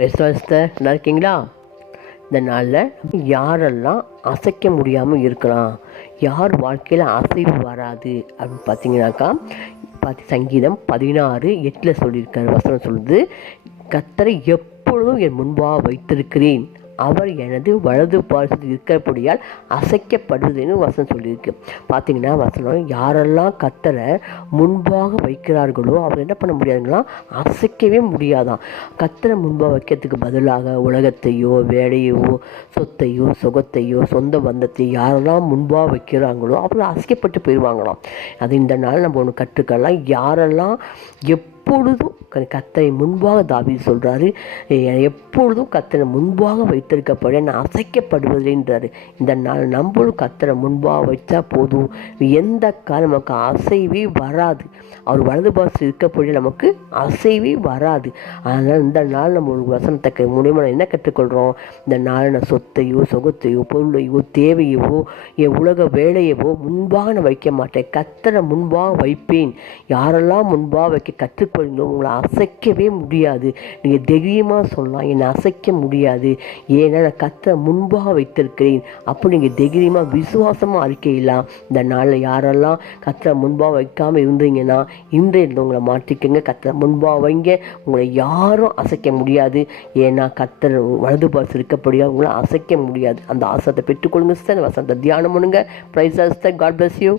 ரெஸ்டாரஸ்டர் நல்லா இருக்கீங்களா? இந்த நாளில் யாரெல்லாம் அசைக்க முடியாமல் இருக்கலாம் யார் வாழ்க்கையில் அசைவு வராது அப்படின்னு பார்த்தீங்கன்னாக்கா பார்த்து சங்கீதம் பதினாறு எட்டில் சொல்லியிருக்காரு. வசனம் சொல்லுது கத்தரை எப்பொழுதும் என் முன்பாக வைத்திருக்கிறேன். அவர் எனது வலது பாரசத்தில் இருக்கிறபடியால் அசைக்கப்படுவதுன்னு வசனம் சொல்லியிருக்கு. பார்த்தீங்கன்னா வசனம் யாரெல்லாம் கத்தரை முன்பாக வைக்கிறார்களோ அவர் என்ன பண்ண முடியாதுங்களா? அசைக்கவே முடியாதான். கத்தரை முன்பாக வைக்கிறதுக்கு பதிலாக உலகத்தையோ வேலையோ சொத்தையோ சுகத்தையோ சொந்த பந்தத்தையோ யாரெல்லாம் முன்பாக வைக்கிறாங்களோ அவர் அசைக்கப்பட்டு போயிடுவாங்களாம். அது இந்த நாள் நம்ம ஒன்று கற்றுக்கலாம். யாரெல்லாம் எப்பொழுதும் கத்தனை முன்பாக தாவி சொல்கிறாரு எப்பொழுதும் கத்தனை முன்பாக வைத்திருக்கப்பட நான் அசைக்கப்படுவதில்லைன்றாரு இந்த நாள் நம்மளும் கத்தனை முன்பாக வைச்சா போதும். எந்த காலம் நமக்கு அசைவே வராது. அவர் வலது பாசம் இருக்கப்படி நமக்கு அசைவே வராது. அதனால் இந்த நாள் நம்ம ஒரு வசனத்தை மூலியமாக என்ன கற்றுக்கொள்கிறோம் இந்த நாள் நான் சொத்தையோ சுகத்தையோ பொருளையோ தேவையவோ என் உலக வேலையவோ முன்பாக நான் வைக்க மாட்டேன். கத்தனை முன்பாக வைப்பேன். யாரெல்லாம் முன்பாக வைக்க கற்றுக்கொள்ளுங்களோ உங்களை அசைக்கவே முடியாது. நீங்கள் தைரியமாக சொல்லலாம் என்னை அசைக்க முடியாது. ஏன்னா நான் கத்தரை முன்பாக வைத்திருக்கிறேன். அப்போ நீங்கள் தைரியமாக விசுவாசமாக அறிக்கையிலாம் இந்த நாளில் யாரெல்லாம் கத்தரை முன்பாக வைக்காமல் இருந்தீங்கன்னா இன்றைய இருந்து உங்களை மாற்றிக்கங்க. கத்தரை முன்பாக வைங்க. உங்களை யாரும் அசைக்க முடியாது. ஏன்னா கத்தர் வலது பாசு இருக்கப்படியாக உங்களை அசைக்க முடியாது. அந்த ஆசத்தை பெற்றுக்கொள்ளுங்க சார் வசந்த தியானம் பண்ணுங்க. Price God bless you